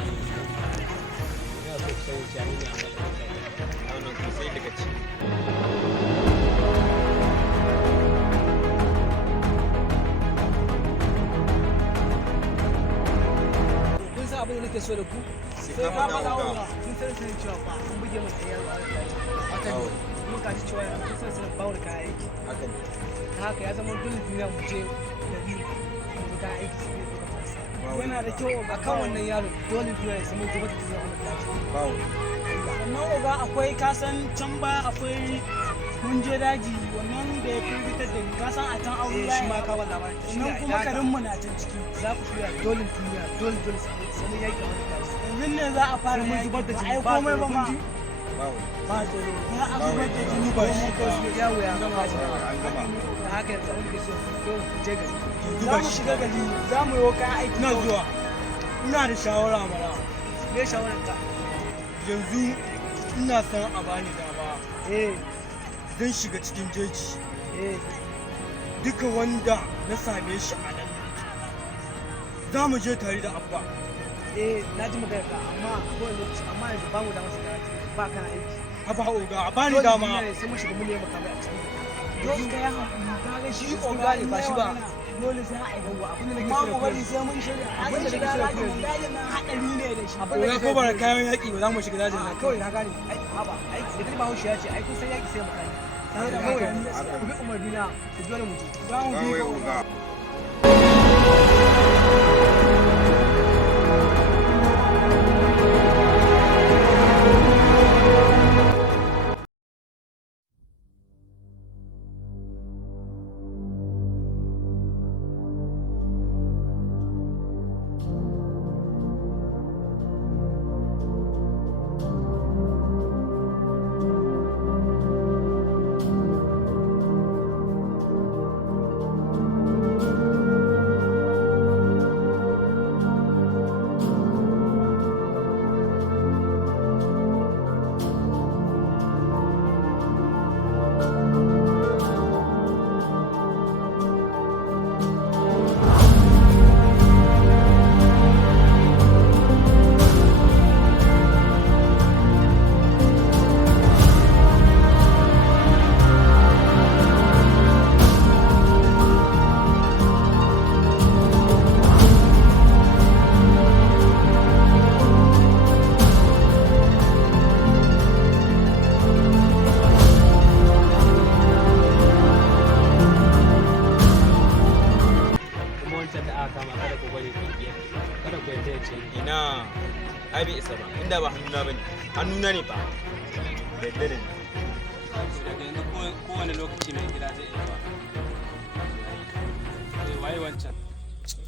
ina so sai wuce ni ne a matsayin kai wannan ku sai daga ci kun san abin da nake so da ku sai ka ba dawo kun san cewa ba kun buge mu da yaro haka ne mun ka ci cewa kun san bawar kaya aiki haka ne haka ya zama dole duniya mu je da biyu mu ga aiki yana da kyau a kan wannan yaro dole duniya ya samu zubar da zama da bawo sannan oga akwai kasan can ba akwai mun je daji wannan da ya firgitar da ni kasan a can aure shi ma ka ba labarin ta nan kuma karin mu na can ciki za ku shirya dole duniya dole samu yaki a wani kashi yanzu ne za a fara mun zubar da jini ai komai ba ma bawo ba tsoro za a zubar da jini ba shi yawo ya gama an gama da haka yanzu wani ke so ku je gari za mu shiga gari za mu yi kayan aiki ina zuwa ina da shawara mana me shawarar ka yanzu ina son a bani dama eh zan shiga cikin jeji eh duka wanda na same shi a nan za mu je tare da abba na ji magana ka amma akwai lokaci amma yanzu ba mu da masu daji ba kana aiki haba oga a bani dama sai mun shiga mun nemi makamai a cikin dole ka yi haƙuri ka ga shi kun oga gane ba shi ba dole sai a yi yawwa abin da nake ma so mu da bari sai mun shirya a Abin da shiga nake so da dajin ku dajin nan haɗari ne da shi abin da oga ko bara kayan yaƙi ba za mu shiga dajin a nan kawai na gane ai haba ai da kai ba haushi ya ce ai kun san yaki sai makami kawai ku bi umarni na ku dole mu je za mu bi ka uga kuma wancan da aka kama kada ku bari ku yi kada ku yarda ya ce ina ai bai isa ba inda ba hannuna bane hannuna ne ba da yadda da ni daga yanzu kowane lokaci mai gida zai iya ba waye wancan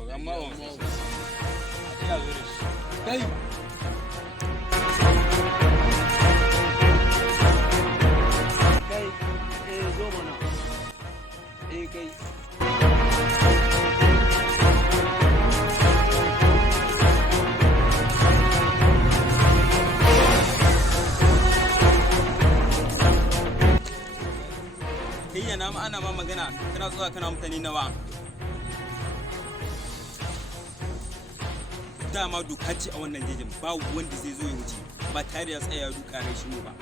ogan ma wani a iya zo da shi kai kai zo mana kai kai yana ma ana ma magana kana zuwa kana mutane nawa dama doka ce a wannan jejin ba wanda zai zo ya wuce ba tare da ya tsaya ya duka rai shi mu ba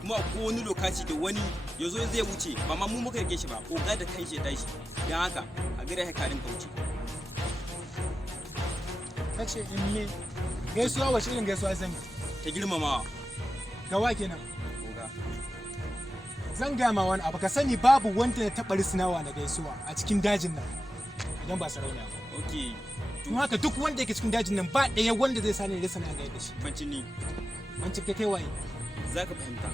kuma ko wani lokaci da wani ya zo zai wuce ba ma mu muka rike shi ba oga da kan shi ya tashi don haka a gare hakarin ka wuce kace in me gaisuwa wace irin gaisuwa zan yi ta girmamawa gawa kenan oga zan gama wani abu ka sani babu wanda ya taɓa risinawa na gaisuwa a cikin dajin nan idan ba sarauniya ba okay kuma haka duk wanda yake cikin dajin nan ba ɗaya wanda zai sani risina ga yadda shi bancin ni wancan kai waye za ka fahimta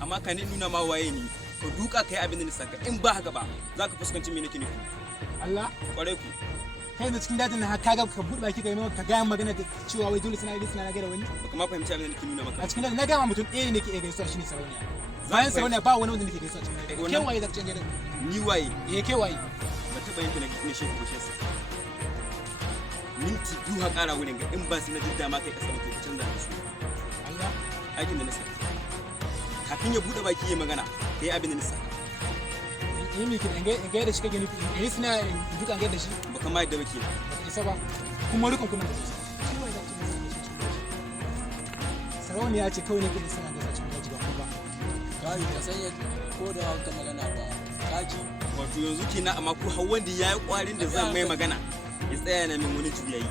amma ka ne nuna ma waye ni ka duka kai abin da na saka in ba haka ba za ka fuskanci me nake nufi Allah kwarai ku kai yanzu cikin dajin nan ka ga ka buɗe baki kai ka ga magana da cewa wai dole suna risina ga da wani baka ma fahimci abin da nake nuna maka a cikin dajin na gama mutum ɗaya ne nake iya gaisuwa shine sarauniya bayan sarauniya ba wani wanda nake gaisuwa cikin dajin Wannan- kewaye da cikin dajin ni waye kewaye ba taɓa yanke na shi ko shi minti biyu ha ƙara wurin ga in ba su na jidda ma kai ƙasa ba to ka canza da su Allah aikin da na saka kafin ya buɗe baki ya magana ka yi abin da na saka yi miki in ga da shi kake nufi in yi suna duka ga da shi baka ma yadda ba ke ba ka isa ba kuma rukun kuna da shi sarauniya ce kawai nake da sana da cikin daji ba ku ba. Kai ka sanya ko da haka magana ba. Kaji wato yanzu kenan amma ko har wanda yayi kwarin da zan mai magana ya tsaya na min wani juyayi.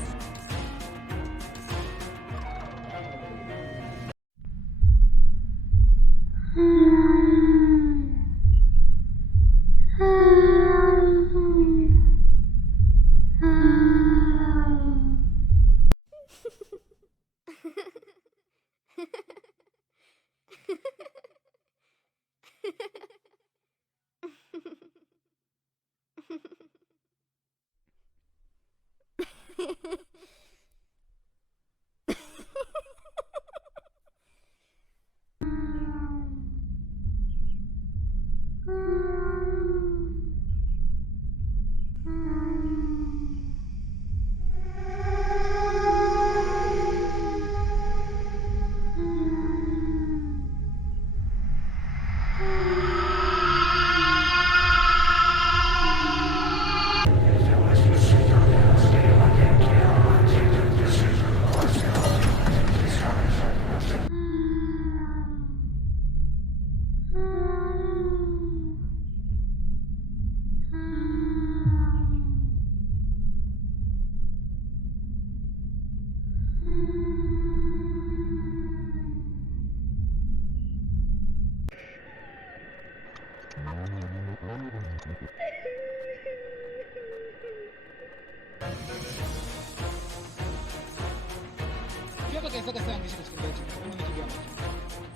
Ke ba kai saka sa ka shiga cikin daji kuma nake ga maka.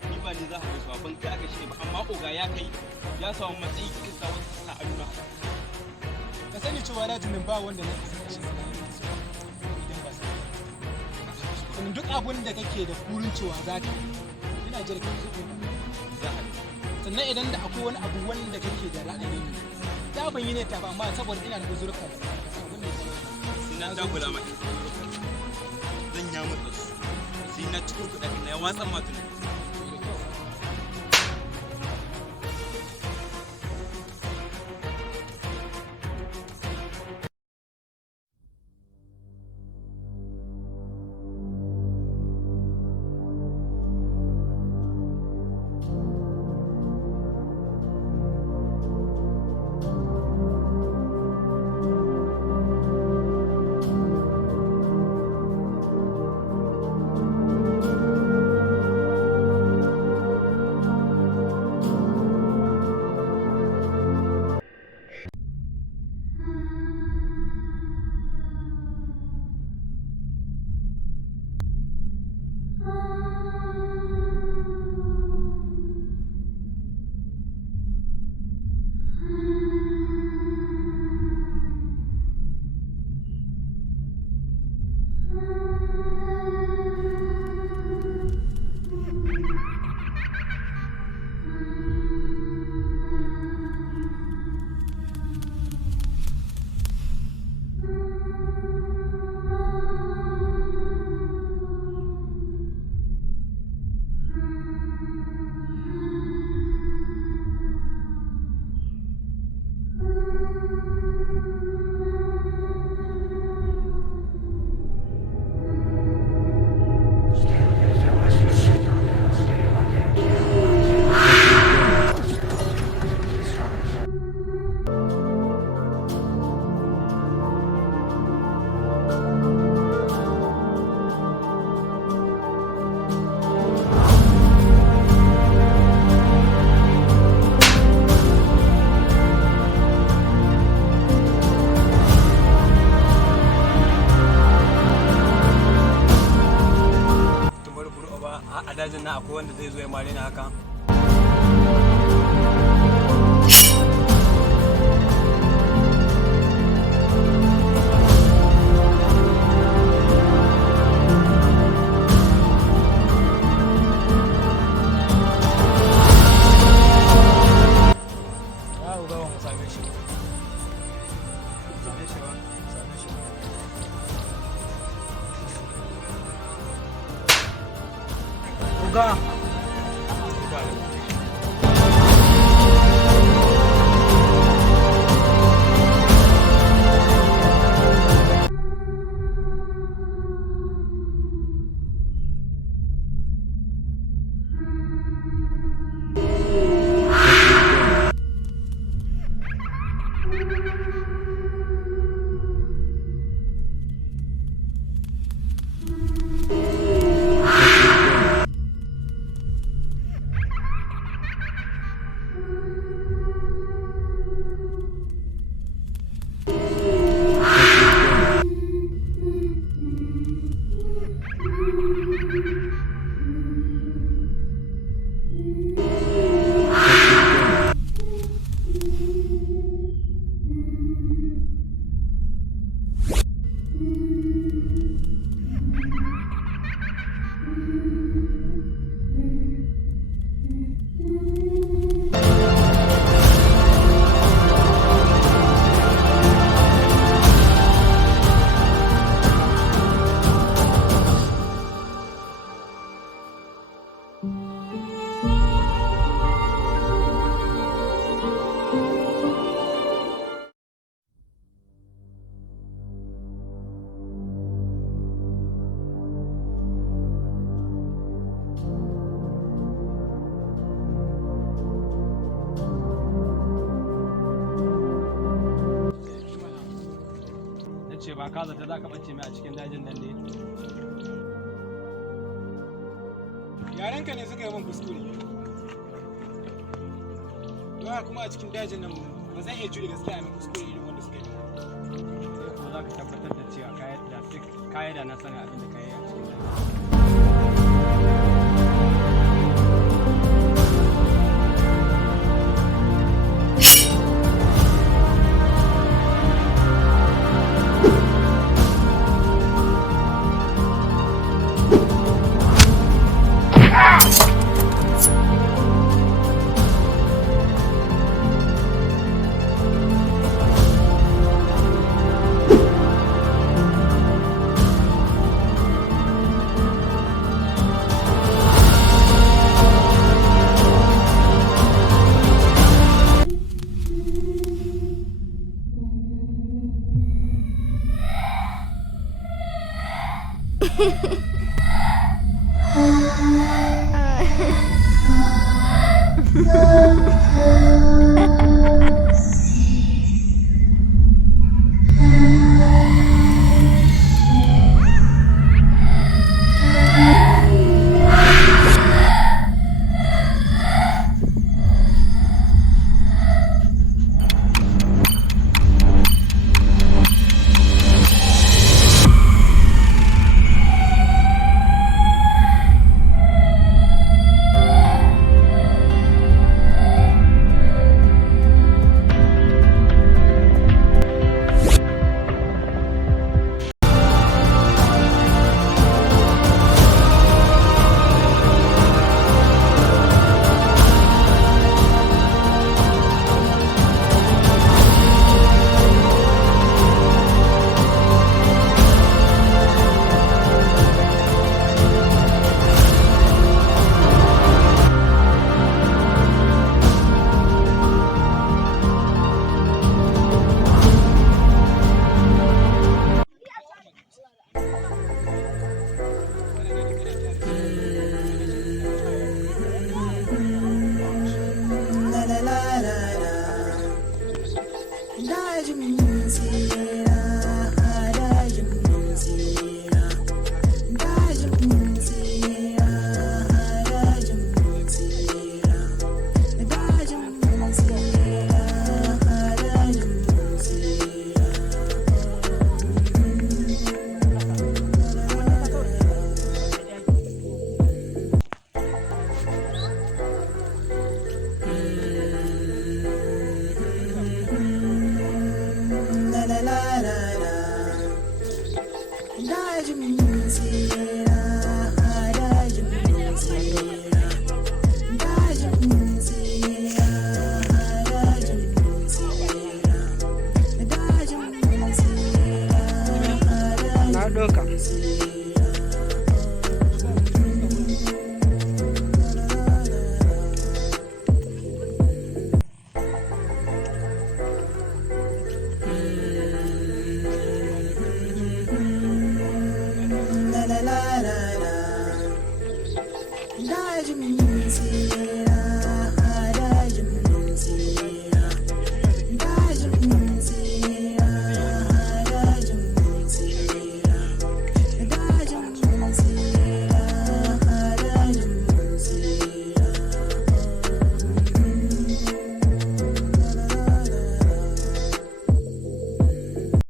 Ni ba ni za ka gaisuwa ban kai aka shi ba amma oga ya kai ya samu matsayi cikin sa wata sa a nuna. Ka sani cewa dajin nan ba wanda nake saka shi idan ba sai. Sannan duk abun da kake da kurin cewa za ka yi ina jirgin zuwa Za a yi. sannan idan da akwai wani abu wanda kake da ra'ayi ne da ban yi ne ta ba amma saboda ina da uzurka da abun da Sai na dagula maka. Zan ya mutsa su. Sai na cikin kuɗaɗe na ya watsan ma tunani. A dajin na akwai wanda zai zo ya mare ni haka. Oga. ce ba ka zata za ka bace mai a cikin dajin nan ne. Yaranka ne suka yi min kuskure. Yawa kuma a cikin dajin nan ba zan iya jure gaskiya min kuskure irin wanda suka yi. Sai kuma za ka tabbatar da cewa ka da na sanin abin da ka yi a cikin dajin. Dajin